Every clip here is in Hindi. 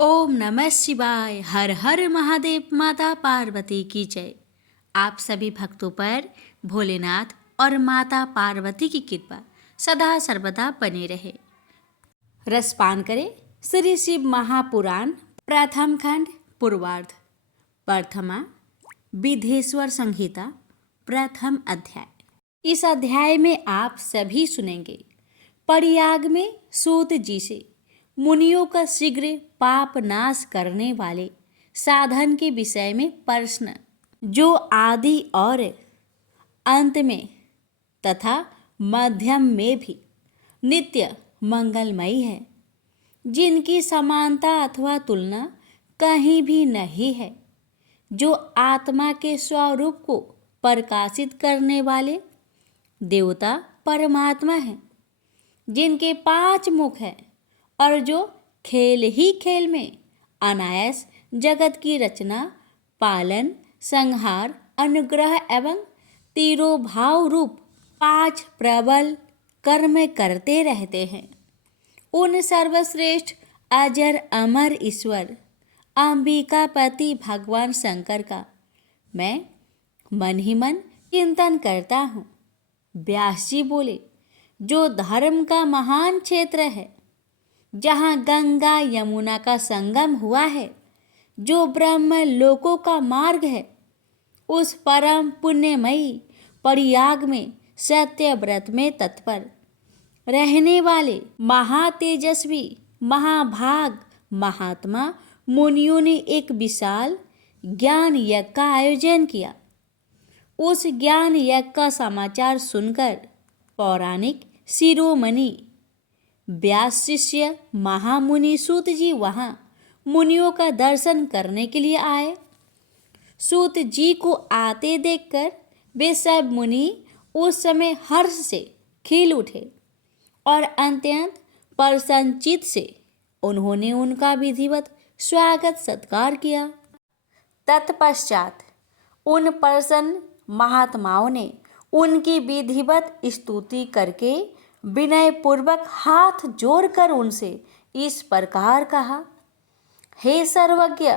ओम नमः शिवाय। हर हर महादेव। माता पार्वती की जय। आप सभी भक्तों पर भोलेनाथ और माता पार्वती की कृपा सदा सर्वदा बने रहे। रसपान करें श्री शिव महापुराण प्रथम खंड पूर्वार्ध प्रथमा विधेश्वर संहिता प्रथम अध्याय। इस अध्याय में आप सभी सुनेंगे प्रयाग में सूत जी से मुनियों का शीघ्र पाप नाश करने वाले साधन के विषय में प्रश्न, जो आदि और अंत में तथा मध्यम में भी नित्य मंगलमयी है, जिनकी समानता अथवा तुलना कहीं भी नहीं है, जो आत्मा के स्वरूप को प्रकाशित करने वाले देवता परमात्मा हैं, जिनके 5 मुख हैं और जो खेल ही खेल में अनायास जगत की रचना, पालन, संहार, अनुग्रह एवं तिरोभाव रूप 5 प्रबल कर्म करते रहते हैं। उन सर्वश्रेष्ठ अजर अमर ईश्वर अंबिकापति भगवान शंकर का मैं मन ही मन चिंतन करता हूँ। व्यास जी बोले, जो धर्म का महान क्षेत्र है, जहाँ गंगा यमुना का संगम हुआ है, जो ब्रह्म लोकों का मार्ग है, उस परम पुण्यमयी प्रयाग में सत्यव्रत में तत्पर रहने वाले महातेजस्वी महाभाग महात्मा मुनियों ने एक विशाल ज्ञान यज्ञ का आयोजन किया। उस ज्ञान यज्ञ का समाचार सुनकर पौराणिक शिरोमणि व्यास शिष्य महामुनि सूत जी वहाँ मुनियों का दर्शन करने के लिए आए। सूत जी को आते देखकर वे सब मुनि उस समय हर्ष से खिल उठे और अत्यंत प्रसन्नचित्त से उन्होंने उनका विधिवत स्वागत सत्कार किया। तत्पश्चात उन प्रसन्न महात्माओं ने उनकी विधिवत स्तुति करके विनय पूर्वक हाथ जोड़कर उनसे इस प्रकार कहा, हे सर्वज्ञ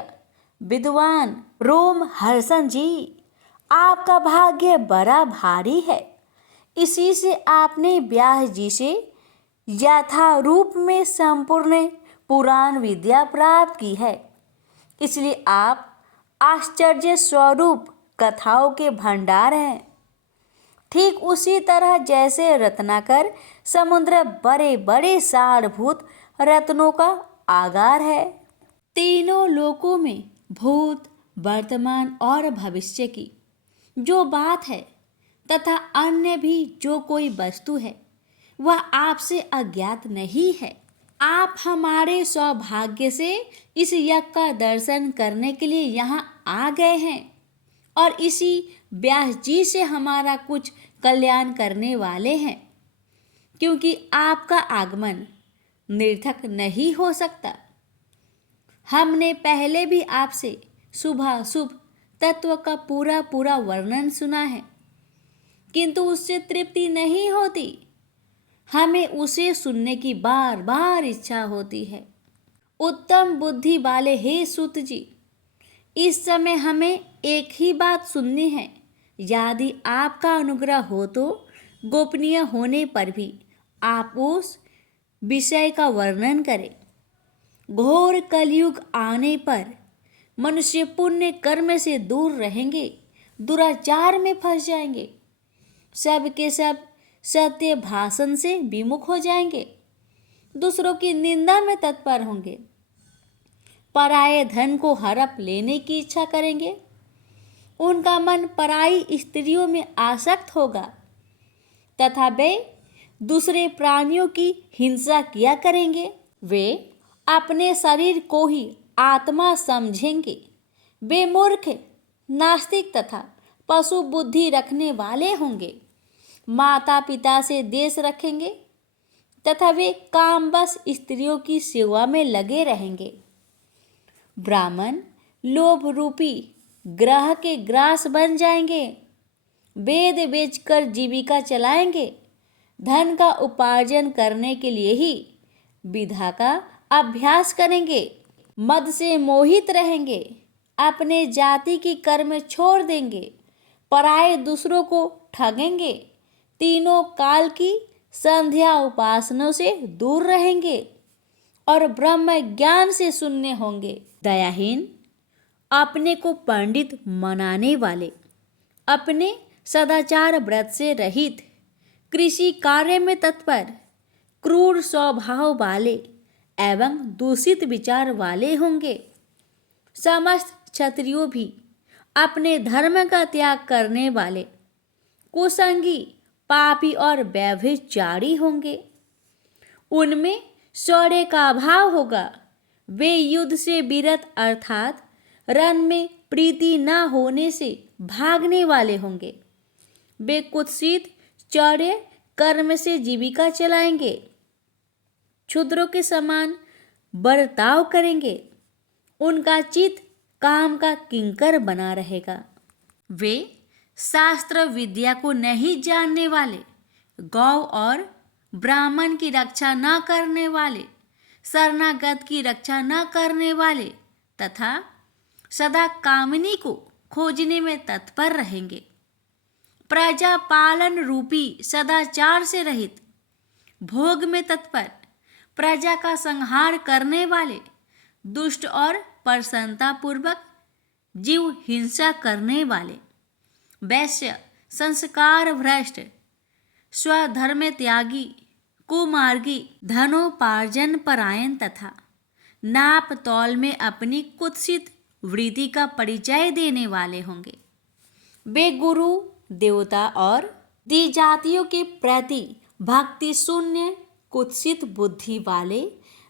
विद्वान रोम हर्षण जी, आपका भाग्य बड़ा भारी है। इसी से आपने व्यास जी से यथारूप में संपूर्ण पुराण विद्या प्राप्त की है। इसलिए आप आश्चर्य स्वरूप कथाओं के भंडार हैं। ठीक उसी तरह जैसे रत्नाकर समुद्र बड़े बड़े सारभूत रत्नों का आगार है। तीनों लोकों में भूत, वर्तमान और भविष्य की जो बात है तथा अन्य भी जो कोई वस्तु है, वह आपसे अज्ञात नहीं है। आप हमारे सौभाग्य से इस यज्ञ का दर्शन करने के लिए यहाँ आ गए हैं और इसी व्यास जी से हमारा कुछ कल्याण करने वाले हैं, क्योंकि आपका आगमन निरर्थक नहीं हो सकता। हमने पहले भी आपसे शुभाशुभ तत्व का पूरा वर्णन सुना है, किंतु उससे तृप्ति नहीं होती। हमें उसे सुनने की बार बार इच्छा होती है। उत्तम बुद्धि वाले हे सूत जी, इस समय हमें एक ही बात सुननी है। यदि आपका अनुग्रह हो तो गोपनीय होने पर भी आप उस विषय का वर्णन करें। घोर कलयुग आने पर मनुष्य पुण्य कर्म से दूर रहेंगे, दुराचार में फंस जाएंगे, सब के सब सत्य भाषण से विमुख हो जाएंगे, दूसरों की निंदा में तत्पर होंगे, पराये धन को हड़प लेने की इच्छा करेंगे, उनका मन पराई स्त्रियों में आसक्त होगा तथा वे दूसरे प्राणियों की हिंसा किया करेंगे। वे अपने शरीर को ही आत्मा समझेंगे। वे मूर्ख, नास्तिक तथा पशु बुद्धि रखने वाले होंगे। माता पिता से द्वेष रखेंगे तथा वे कामवश स्त्रियों की सेवा में लगे रहेंगे। ब्राह्मण लोभ रूपी ग्रह के ग्रास बन जाएंगे। वेद बेचकर जीविका चलाएंगे। धन का उपार्जन करने के लिए ही विधा का अभ्यास करेंगे। मद से मोहित रहेंगे, अपने जाति की कर्म छोड़ देंगे, पराये दूसरों को ठगेंगे, तीनों काल की संध्या उपासनों से दूर रहेंगे और ब्रह्म ज्ञान से शून्य होंगे। दयाहीन, अपने को पंडित मनाने वाले, अपने सदाचार व्रत से रहित, कृषि कार्य में तत्पर, क्रूर स्वभाव वाले एवं दूषित विचार वाले होंगे। समस्त क्षत्रियों भी अपने धर्म का त्याग करने वाले, कुसंगी, पापी और व्यभिचारी होंगे। उनमें शौर्य का अभाव होगा। वे युद्ध से विरत अर्थात रण में प्रीति न होने से भागने वाले होंगे। वे कुत्सित चौर्य कर्म से जीविका चलाएंगे, क्षुद्रों के समान बर्ताव करेंगे। उनका चित्त काम का किंकर बना रहेगा। वे शास्त्र विद्या को नहीं जानने वाले, गौ और ब्राह्मण की रक्षा न करने वाले, शरणागत की रक्षा न करने वाले तथा सदा कामिनी को खोजने में तत्पर रहेंगे। प्रजा पालन रूपी सदाचार से रहित, भोग में तत्पर, प्रजा का संहार करने वाले, दुष्ट और प्रसन्नता पूर्वक जीव हिंसा करने वाले, वैश्य, संस्कार भ्रष्ट, स्वधर्म त्यागी, कुमार्गी, धनोपार्जन परायण तथा नाप तौल में अपनी कुत्सित वृत्ति का परिचय देने वाले होंगे। वे गुरु, देवता और दी जातियों के प्रति भक्ति शून्य, कुत्सित बुद्धि वाले,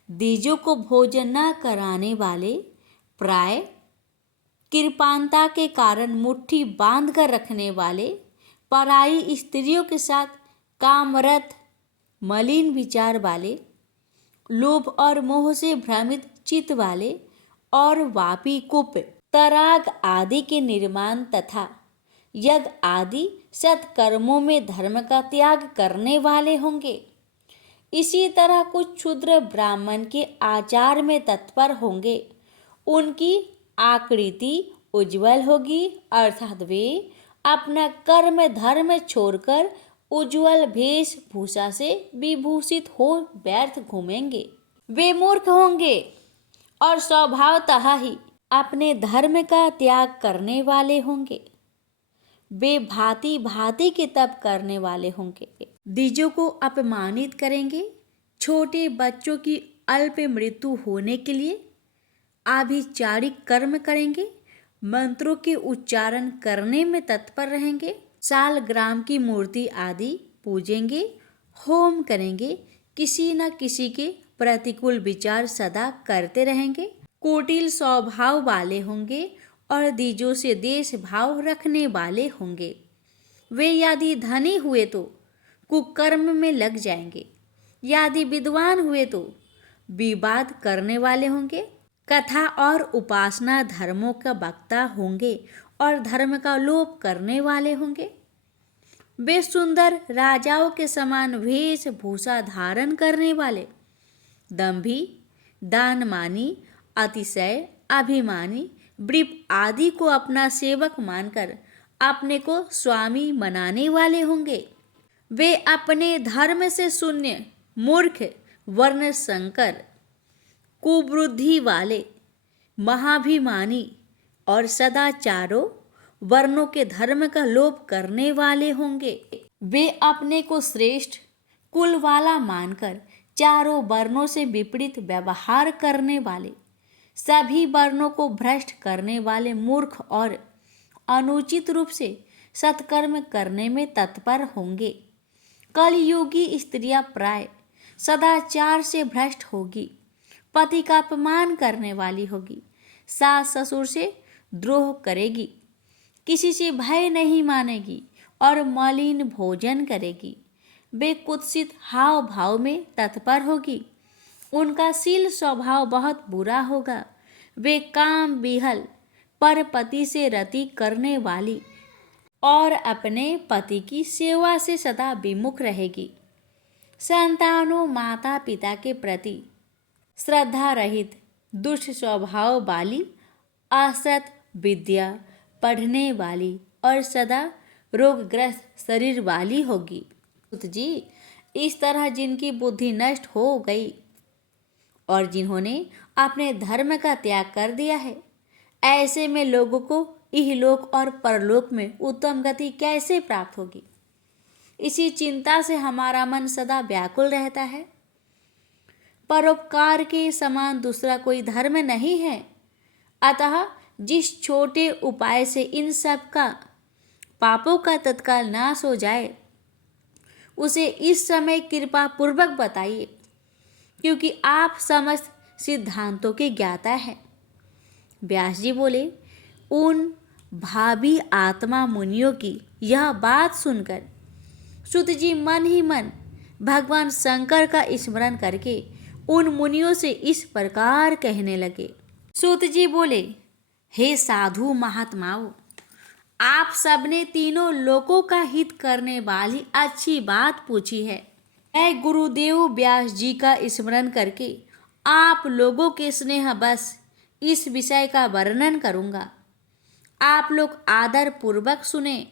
दीजों को भोजन न कराने वाले, प्राय कृपाणता के कारण मुट्ठी बांध कर रखने वाले, पराई स्त्रियों के साथ कामरत, मलिन विचार वाले, लोभ और मोह से भ्रमित चित्त वाले और वापी, कूप, तराग आदि के निर्माण तथा यज्ञ आदि सत्कर्मों में धर्म का त्याग करने वाले होंगे। इसी तरह कुछ क्षुद्र ब्राह्मण के आचार में तत्पर होंगे। उनकी आकृति उज्जवल होगी, अर्थात वे अपना कर्म धर्म छोड़कर उज्जवल वेशभूषा से विभूषित हो व्यर्थ घूमेंगे। वे मूर्ख होंगे और स्वभावतः ही अपने धर्म का त्याग करने वाले होंगे। वे भांति भांति के तप करने वाले होंगे, द्विजों को अपमानित करेंगे, छोटे बच्चों की अल्प मृत्यु होने के लिए आभिचारिक कर्म करेंगे, मंत्रों के उच्चारण करने में तत्पर रहेंगे, सालग्राम की मूर्ति आदि पूजेंगे, होम करेंगे, किसी न किसी के प्रतिकूल विचार सदा करते रहेंगे, कुटिल स्वभाव वाले होंगे और द्विजों से देश भाव रखने वाले होंगे। वे यदि धनी हुए तो कुकर्म में लग जाएंगे, यदि विद्वान हुए तो विवाद करने वाले होंगे, कथा और उपासना धर्मों का वक्ता होंगे और धर्म का लोप करने वाले होंगे। वे सुंदर राजाओं के समान वेशभूषा धारण करने वाले, दंभी, दानमानी, अतिशय, अभिमानी, वृप आदि को अपना सेवक मानकर अपने को स्वामी मनाने वाले होंगे। वे अपने धर्म से शून्य, मूर्ख, वर्ण संकर, कुबुद्धि वाले, महाभिमानी और सदाचारों वर्णों के धर्म का लोप करने वाले होंगे। वे अपने को श्रेष्ठ कुल वाला मानकर चारों वर्णों से विपरीत व्यवहार करने वाले, सभी वर्णों को भ्रष्ट करने वाले मूर्ख और अनुचित रूप से सत्कर्म करने में तत्पर होंगे। कलयुगी स्त्रियां प्राय सदाचार से भ्रष्ट होगी, पति का अपमान करने वाली होगी, सास ससुर से द्रोह करेगी, किसी से भय नहीं मानेगी और मलिन भोजन करेगी। वे कुत्सित हाव भाव में तत्पर होगी, उनका शील स्वभाव बहुत बुरा होगा। वे काम विहल, पर पति से रति करने वाली और अपने पति की सेवा से सदा विमुख रहेगी। संतानों माता पिता के प्रति श्रद्धा रहित, दुष्ट स्वभाव वाली, असत विद्या पढ़ने वाली और सदा रोगग्रस्त शरीर वाली होगी। सूत जी, इस तरह जिनकी बुद्धि नष्ट हो गई और जिन्होंने अपने धर्म का त्याग कर दिया है, ऐसे में लोगों को इहलोक और परलोक में उत्तम गति कैसे प्राप्त होगी? इसी चिंता से हमारा मन सदा व्याकुल रहता है। परोपकार के समान दूसरा कोई धर्म नहीं है। अतः जिस छोटे उपाय से इन सब का पापों का तत्काल नाश हो जाए, उसे इस समय कृपा पूर्वक बताइए, क्योंकि आप समस्त सिद्धांतों के ज्ञाता हैं। व्यास जी बोले, उन भावी आत्मा मुनियों की यह बात सुनकर सूत जी मन ही मन भगवान शंकर का स्मरण करके उन मुनियों से इस प्रकार कहने लगे। सूत जी बोले, हे साधु महात्माओं, आप सबने तीनों लोकों का हित करने वाली अच्छी बात पूछी है। मैं गुरुदेव व्यास जी का स्मरण करके आप लोगों के स्नेह बस इस विषय का वर्णन करूंगा। आप लोग आदर पूर्वक सुने।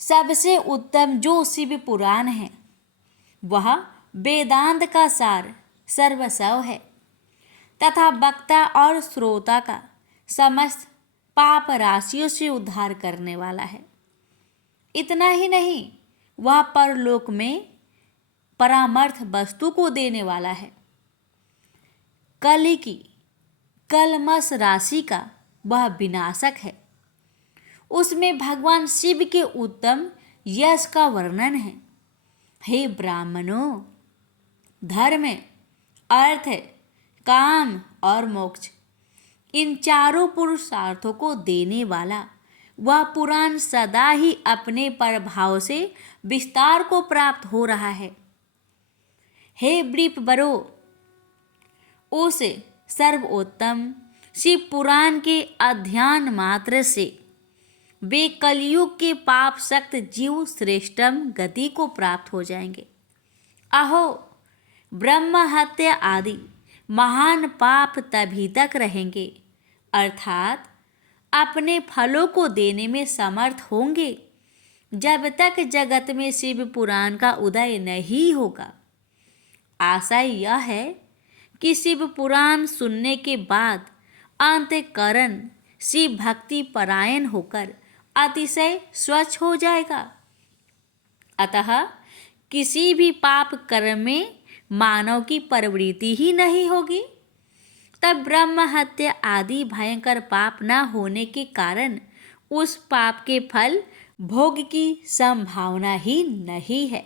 सबसे उत्तम जो शिव पुराण है, वह वेदांत का सार सर्वस्व है तथा वक्ता और श्रोता का समस्त पाप राशियों से उद्धार करने वाला है। इतना ही नहीं, वह परलोक में परामर्थ वस्तु को देने वाला है। कली की कलमश राशि का वह विनाशक है। उसमें भगवान शिव के उत्तम यश का वर्णन है। हे ब्राह्मणों, धर्म, अर्थ, काम और मोक्ष, इन चारों पुरुषार्थों को देने वाला वह पुराण सदा ही अपने प्रभाव से विस्तार को प्राप्त हो रहा है। हे वृपवरो, उस सर्वोत्तम शिव पुराण के अध्ययन मात्र से वे कलयुग के पाप सक्त जीव श्रेष्ठम गति को प्राप्त हो जाएंगे। अहो, ब्रह्म हत्या आदि महान पाप तभी तक रहेंगे, अर्थात अपने फलों को देने में समर्थ होंगे, जब तक जगत में शिव पुराण का उदय नहीं होगा। आशा यह है कि शिव पुराण सुनने के बाद अंतःकरण शिव भक्ति परायण होकर अतिशय स्वच्छ हो जाएगा। अतः किसी भी पाप कर्म में मानव की प्रवृत्ति ही नहीं होगी। तब ब्रह्म हत्या आदि भयंकर पाप न होने के कारण उस पाप के फल भोग की संभावना ही नहीं है।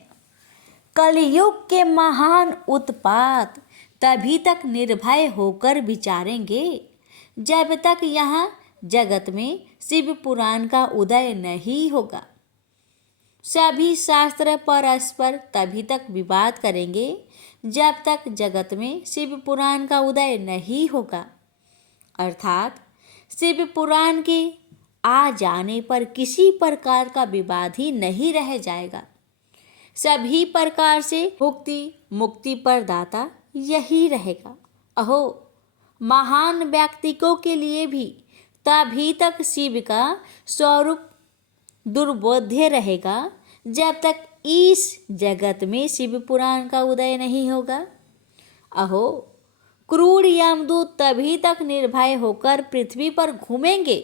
कलयुग के महान उत्पात तभी तक निर्भय होकर विचारेंगे, जब तक यहाँ जगत में शिव पुराण का उदय नहीं होगा। सभी शास्त्र परस्पर तभी तक विवाद करेंगे, जब तक जगत में शिव पुराण का उदय नहीं होगा। अर्थात शिव पुराण के आ जाने पर किसी प्रकार का विवाद ही नहीं रह जाएगा। सभी प्रकार से मुक्ति प्रदाता यही रहेगा। अहो, महान व्यक्तियों के लिए भी तभी तक शिव का स्वरूप दुर्बोध्य रहेगा, जब तक इस जगत में शिव पुराण का उदय नहीं होगा। अहो, क्रूर यमदूत तभी तक निर्भय होकर पृथ्वी पर घूमेंगे,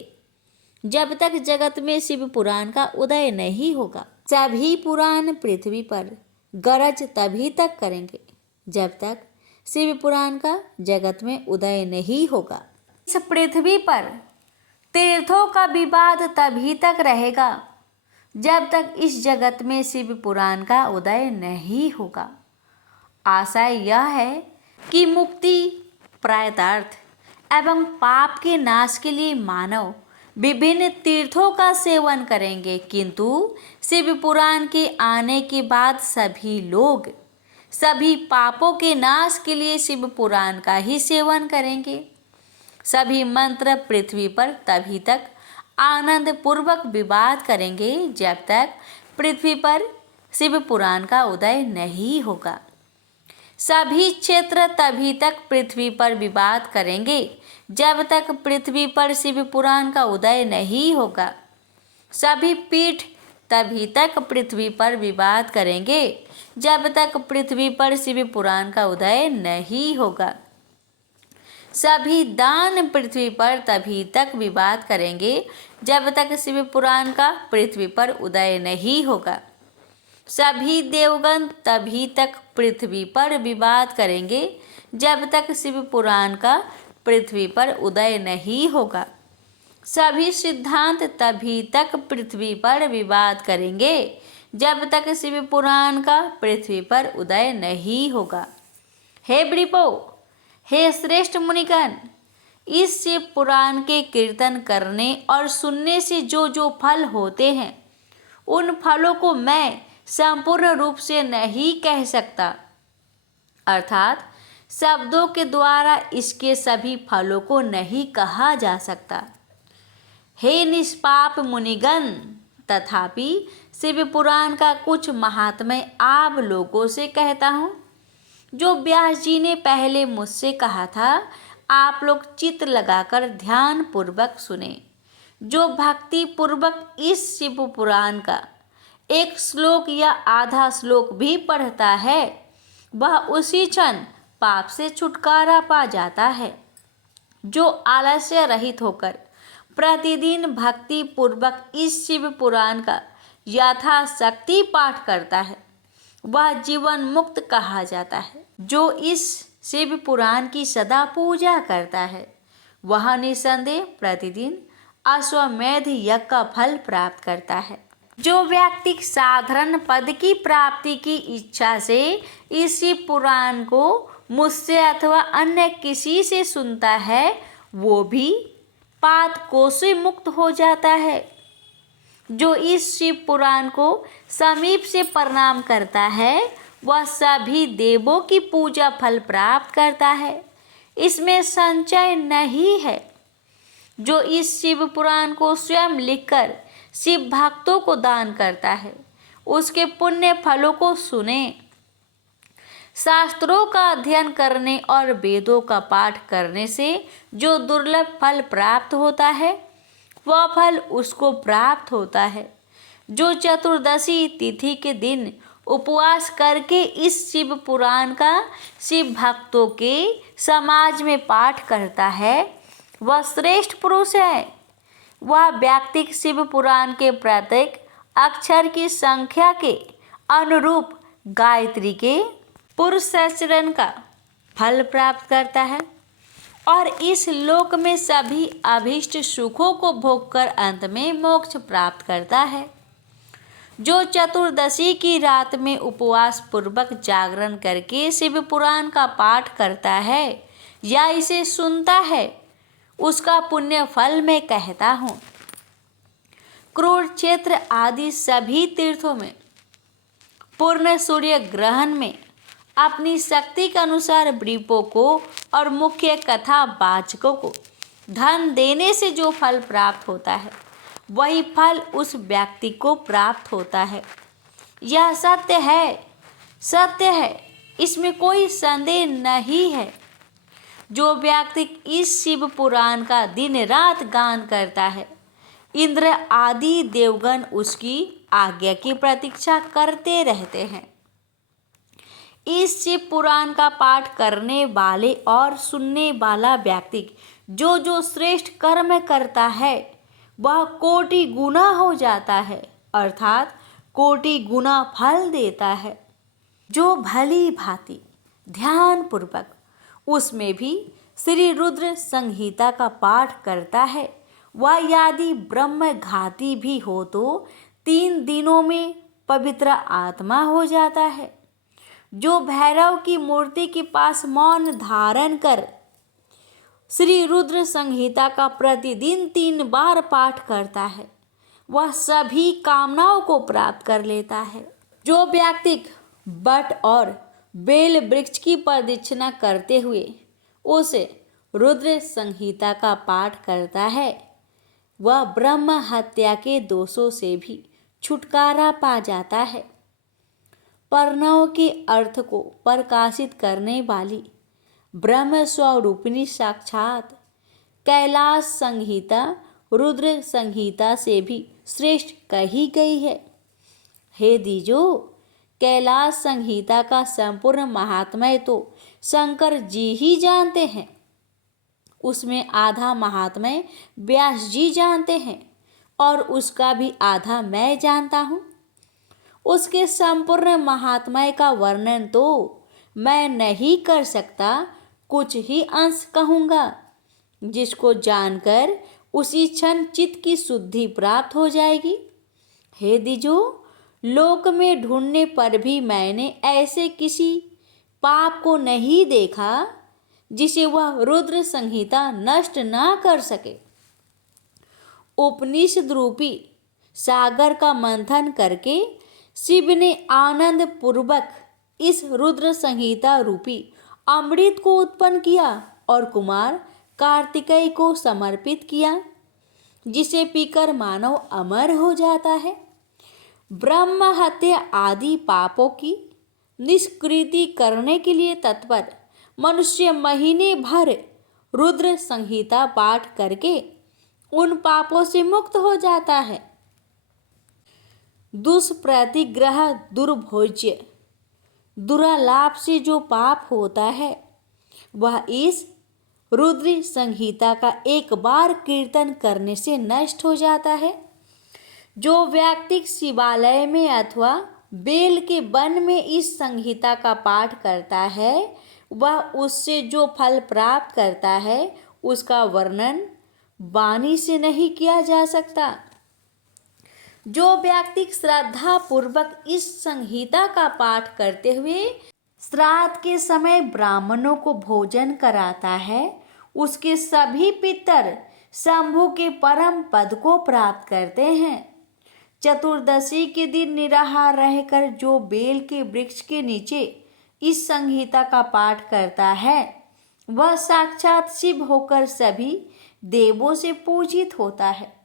जब तक जगत में शिव पुराण का उदय नहीं होगा। सभी पुराण पृथ्वी पर गरज तभी तक करेंगे, जब तक शिव पुराण का जगत में उदय नहीं होगा। इस पृथ्वी पर तीर्थों का विवाद तभी तक रहेगा, जब तक इस जगत में शिव पुराण का उदय नहीं होगा। आशा यह है कि मुक्ति, प्रायतार्थ एवं पाप के नाश के लिए मानव विभिन्न तीर्थों का सेवन करेंगे, किंतु शिव पुराण के आने के बाद सभी लोग सभी पापों के नाश के लिए शिव पुराण का ही सेवन करेंगे। सभी मंत्र पृथ्वी पर तभी तक आनंद पूर्वक विवाद करेंगे, जब तक पृथ्वी पर शिव पुराण का उदय नहीं होगा। सभी क्षेत्र तभी तक पृथ्वी पर विवाद करेंगे, जब तक पृथ्वी पर शिव पुराण का उदय नहीं होगा। सभी पीठ तभी तक पृथ्वी पर विवाद करेंगे जब तक पृथ्वी पर शिव पुराण का उदय नहीं होगा। सभी दान पृथ्वी पर तभी तक विवाद करेंगे जब तक शिव पुराण का पृथ्वी पर उदय नहीं होगा। सभी देवगण तभी तक पृथ्वी पर विवाद करेंगे जब तक शिव पुराण का पृथ्वी पर उदय नहीं होगा। सभी सिद्धांत तभी तक पृथ्वी पर विवाद करेंगे जब तक शिव पुराण का पृथ्वी पर उदय नहीं होगा। हे वृपो, हे श्रेष्ठ मुनिगण, इस शिव पुराण के कीर्तन करने और सुनने से जो जो फल होते हैं उन फलों को मैं संपूर्ण रूप से नहीं कह सकता, अर्थात शब्दों के द्वारा इसके सभी फलों को नहीं कहा जा सकता। हे निष्पाप मुनिगण, तथापि शिव पुराण का कुछ महात्म्य आप लोगों से कहता हूँ, जो व्यास जी ने पहले मुझसे कहा था। आप लोग चित्त लगाकर ध्यान पूर्वक सुने। जो भक्ति पूर्वक इस शिव पुराण का एक श्लोक या आधा श्लोक भी पढ़ता है वह उसी क्षण पाप से छुटकारा पा जाता है। जो आलस्य रहित होकर प्रतिदिन भक्ति पूर्वक इस शिव पुराण का यथाशक्ति पाठ करता है वह जीवन मुक्त कहा जाता है। जो इस शिव पुराण की सदा पूजा करता है वह निसंदेह प्रतिदिन अश्वमेध यज्ञ का फल प्राप्त करता है। जो व्यक्ति साधारण पद की प्राप्ति की इच्छा से इस शिव पुराण को मुझसे अथवा अन्य किसी से सुनता है वो भी पातकों से मुक्त हो जाता है। जो इस शिव पुराण को समीप से प्रणाम करता है वह सभी देवों की पूजा फल प्राप्त करता है, इसमें संचय नहीं है। जो इस शिव पुराण को स्वयं लिखकर शिव भक्तों को दान करता है उसके पुण्य फलों को सुने। शास्त्रों का अध्ययन करने और वेदों का पाठ करने से जो दुर्लभ फल प्राप्त होता है वह फल उसको प्राप्त होता है। जो चतुर्दशी तिथि के दिन उपवास करके इस शिव पुराण का शिव भक्तों के समाज में पाठ करता है वह श्रेष्ठ पुरुष है। वह व्यक्ति शिव पुराण के प्रत्येक अक्षर की संख्या के अनुरूप गायत्री के पुरुषाचरण का फल प्राप्त करता है और इस लोक में सभी अभीष्ट सुखों को भोगकर अंत में मोक्ष प्राप्त करता है। जो चतुर्दशी की रात में उपवास पूर्वक जागरण करके शिव पुराण का पाठ करता है या इसे सुनता है उसका पुण्य फल मैं कहता हूँ। कुरुक्षेत्र आदि सभी तीर्थों में पूर्ण सूर्य ग्रहण में अपनी शक्ति के अनुसार वृपों को और मुख्य कथा वाचकों को धन देने से जो फल प्राप्त होता है वही फल उस व्यक्ति को प्राप्त होता है। यह सत्य है, सत्य है, इसमें कोई संदेह नहीं है। जो व्यक्ति इस शिव पुराण का दिन रात गान करता है इंद्र आदि देवगण उसकी आज्ञा की प्रतीक्षा करते रहते हैं। इस शिव पुराण का पाठ करने वाले और सुनने वाला व्यक्ति जो जो श्रेष्ठ कर्म करता है वह कोटि गुना हो जाता है, अर्थात कोटि गुना फल देता है। जो भली भांति ध्यान पूर्वक उसमें भी श्री रुद्र संहिता का पाठ करता है वह यदि ब्रह्म घाती भी हो तो 3 दिनों में पवित्र आत्मा हो जाता है। जो भैरव की मूर्ति के पास मौन धारण कर श्री रुद्र संहिता का प्रतिदिन 3 बार पाठ करता है वह सभी कामनाओं को प्राप्त कर लेता है। जो व्यक्ति बट और बेल वृक्ष की प्रदक्षिणा करते हुए उसे रुद्र संहिता का पाठ करता है वह ब्रह्म हत्या के दोषों से भी छुटकारा पा जाता है। प्रणव के अर्थ को प्रकाशित करने वाली ब्रह्म स्वरूपिणी साक्षात कैलाश संहिता रुद्र संहिता से भी श्रेष्ठ कही गई है। हे द्विजो, कैलाश संहिता का संपूर्ण महात्म्य तो शंकर जी ही जानते हैं। उसमें आधा महात्म्य व्यास जी जानते हैं और उसका भी आधा मैं जानता हूँ। उसके संपूर्ण महात्म्य का वर्णन तो मैं नहीं कर सकता, कुछ ही अंश कहूँगा, जिसको जानकर उसी क्षण चित्त की शुद्धि प्राप्त हो जाएगी। हे द्विजो, लोक में ढूंढने पर भी मैंने ऐसे किसी पाप को नहीं देखा जिसे वह रुद्र संहिता नष्ट ना कर सके। उपनिषद रूपी सागर का मंथन करके शिव ने आनंद पूर्वक इस रुद्र संहिता रूपी अमृत को उत्पन्न किया और कुमार कार्तिकेय को समर्पित किया, जिसे पीकर मानव अमर हो जाता है। ब्रह्म हत्या आदि पापों की निष्कृति करने के लिए तत्पर मनुष्य महीने भर रुद्र संहिता पाठ करके उन पापों से मुक्त हो जाता है। दुष्प्रतिग्रह दुर्भोज्य दुरालाप से जो पाप होता है वह इस रुद्र संहिता का एक बार कीर्तन करने से नष्ट हो जाता है। जो व्यक्ति शिवालय में अथवा बेल के वन में इस संहिता का पाठ करता है वह उससे जो फल प्राप्त करता है उसका वर्णन वाणी से नहीं किया जा सकता। जो व्यक्ति श्रद्धा पूर्वक इस संहिता का पाठ करते हुए श्राद्ध के समय ब्राह्मणों को भोजन कराता है उसके सभी पितर शंभु के परम पद को प्राप्त करते हैं। चतुर्दशी के दिन निराहार रहकर जो बेल के वृक्ष के नीचे इस संहिता का पाठ करता है वह साक्षात शिव होकर सभी देवों से पूजित होता है।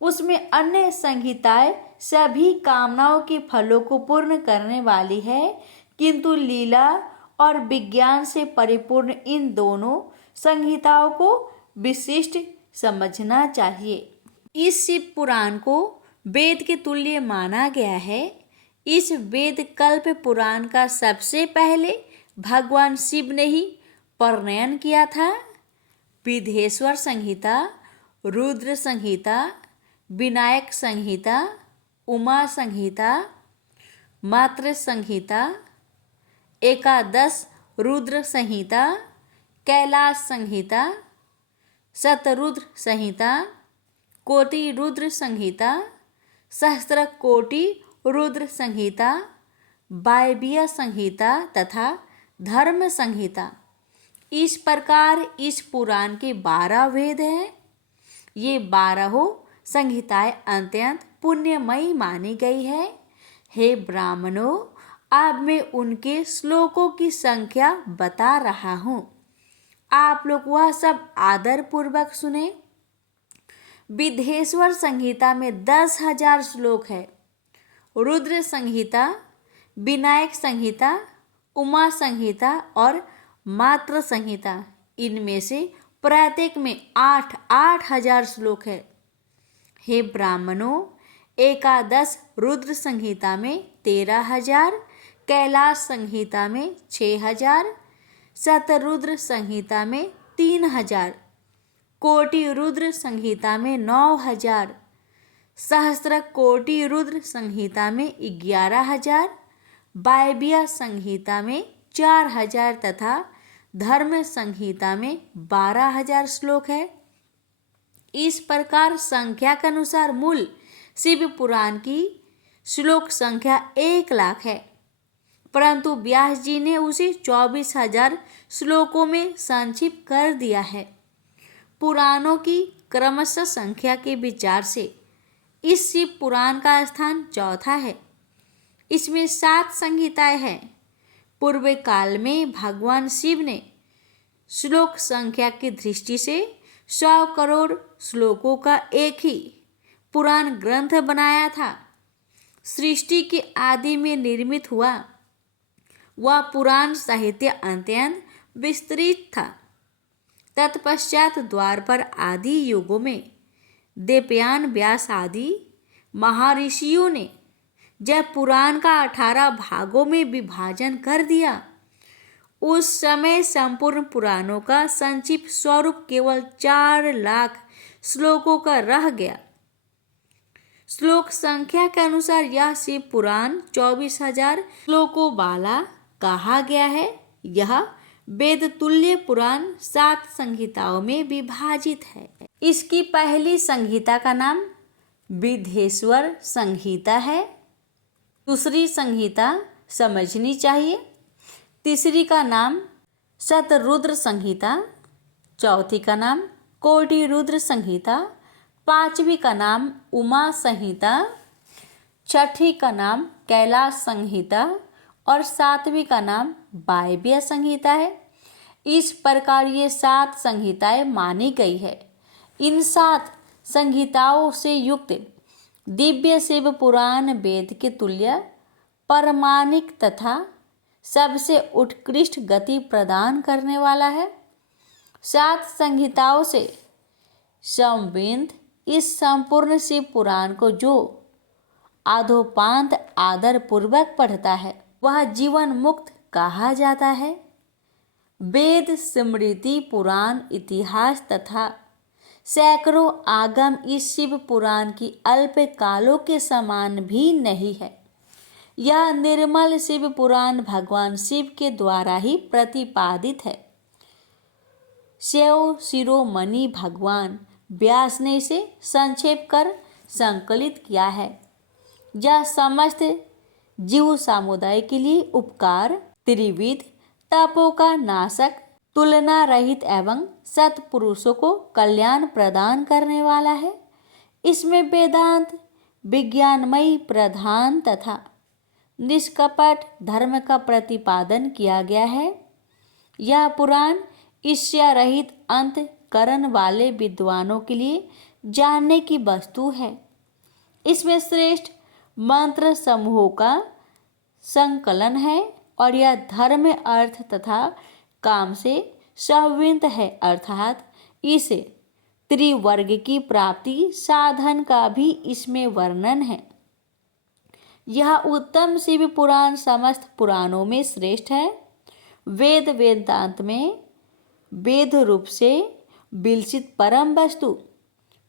उसमें अन्य संहिताएं सभी कामनाओं के फलों को पूर्ण करने वाली है, किंतु लीला और विज्ञान से परिपूर्ण इन दोनों संहिताओं को विशिष्ट समझना चाहिए। इस शिव पुराण को वेद के तुल्य माना गया है। इस वेद कल्प पुराण का सबसे पहले भगवान शिव ने ही प्रणयन किया था। विधेश्वर संहिता, रुद्र संहिता, विनायक संहिता, उमा संहिता, मातृ संहिता, एकादश रुद्र संहिता, कैलाश संहिता, शतरुद्र संहिता, कोटि रुद्र संहिता, सहस्त्र कोटि रुद्र संहिता, वायव्य संहिता तथा धर्म संहिता, इस प्रकार इस पुराण के 12 वेद हैं। ये 12 संहिताएं अत्यंत पुण्यमयी मानी गई है। हे ब्राह्मणों, अब मैं उनके श्लोकों की संख्या बता रहा हूँ, आप लोग वह सब आदर पूर्वक सुने। विधेश्वर संहिता में 10,000 श्लोक है। रुद्र संहिता, विनायक संहिता, उमा संहिता और मातृ संहिता, इनमें से प्रत्येक में 8,000 श्लोक है। हे ब्राह्मणों, एकादश रुद्र संहिता में 13,000, कैलाश संहिता में 6,000, शतरुद्र संहिता में 3,000, कोटि रुद्र संहिता में 9,000, सहस्त्र कोटि रुद्र संहिता में 11,000, वायव्य संहिता में 4,000 तथा धर्म संहिता में 12,000 श्लोक है। इस प्रकार संख्या के अनुसार मूल शिव पुराण की श्लोक संख्या 1,00,000 है, परंतु व्यास जी ने उसे 24,000 श्लोकों में संक्षिप्त कर दिया है। पुराणों की क्रमशः संख्या के विचार से इस शिव पुराण का स्थान चौथा है। इसमें 7 संहिताएं हैं। पूर्व काल में भगवान शिव ने श्लोक संख्या की दृष्टि से 100 करोड़ श्लोकों का एक ही पुराण ग्रंथ बनाया था। सृष्टि के आदि में निर्मित हुआ वह पुराण साहित्य अत्यंत विस्तृत था। तत्पश्चात द्वापर आदि युगों में देवयान व्यास आदि महर्षियों ने जब पुराण का 18 भागों में विभाजन कर दिया, उस समय संपूर्ण पुराणों का संक्षिप्त स्वरूप केवल 4 लाख श्लोकों का रह गया। श्लोक संख्या के अनुसार यह शिव पुराण 24,000 श्लोकों वाला कहा गया है। यह वेद तुल्य पुराण 7 संहिताओं में विभाजित है। इसकी पहली संहिता का नाम विधेश्वर संहिता है। दूसरी संहिता समझनी चाहिए। तीसरी का नाम शतरुद्र संहिता, चौथी का नाम कोटि रुद्र संहिता, पांचवी का नाम उमा संहिता, छठी का नाम कैलाश संहिता और सातवीं का नाम वायव्य संहिता है। इस प्रकार ये 7 संहिताएं मानी गई है। इन 7 संहिताओं से युक्त दिव्य शिव पुराण वेद के तुल्य परमाणिक तथा सबसे उत्कृष्ट गति प्रदान करने वाला है। 7 संहिताओं से संबंध इस संपूर्ण शिव पुराण को जो आधोपांत आदर पूर्वक पढ़ता है वह जीवन मुक्त कहा जाता है। वेद, स्मृति, पुराण, इतिहास तथा सैकड़ों आगम इस शिव पुराण की अल्प कालों के समान भी नहीं है। यह निर्मल शिव पुराण भगवान शिव के द्वारा ही प्रतिपादित है। शिव शिरोमणि भगवान व्यास ने इसे संक्षेप कर संकलित किया है। यह समस्त जीव समुदाय के लिए उपकार, त्रिविध तपों का नाशक, तुलना रहित एवं सत्पुरुषों को कल्याण प्रदान करने वाला है। इसमें वेदांत, विज्ञानमयी प्रधान तथा निष्कपट धर्म का प्रतिपादन किया गया है। यह पुराण ईर्ष्या रहित अंतःकरण वाले विद्वानों के लिए जानने की वस्तु है। इसमें श्रेष्ठ मंत्र समूहों का संकलन है और यह धर्म, अर्थ तथा काम से संवित है, अर्थात इस त्रिवर्ग की प्राप्ति साधन का भी इसमें वर्णन है। यह उत्तम शिव पुराण समस्त पुराणों में श्रेष्ठ है। वेद वेदांत में वेद रूप से विलसित परम वस्तु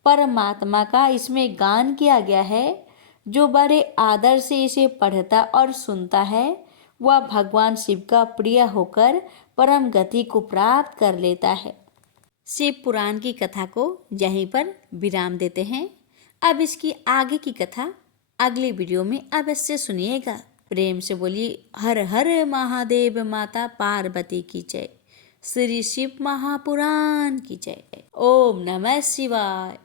परमात्मा का इसमें गान किया गया है। जो बड़े आदर से इसे पढ़ता और सुनता है वह भगवान शिव का प्रिय होकर परम गति को प्राप्त कर लेता है। शिव पुराण की कथा को यहीं पर विराम देते हैं। अब इसकी आगे की कथा अगले वीडियो में अवश्य सुनिएगा। प्रेम से बोलिए हर हर महादेव, माता पार्वती की जय। श्री शिव महापुराण की जय। ओम नमः शिवाय।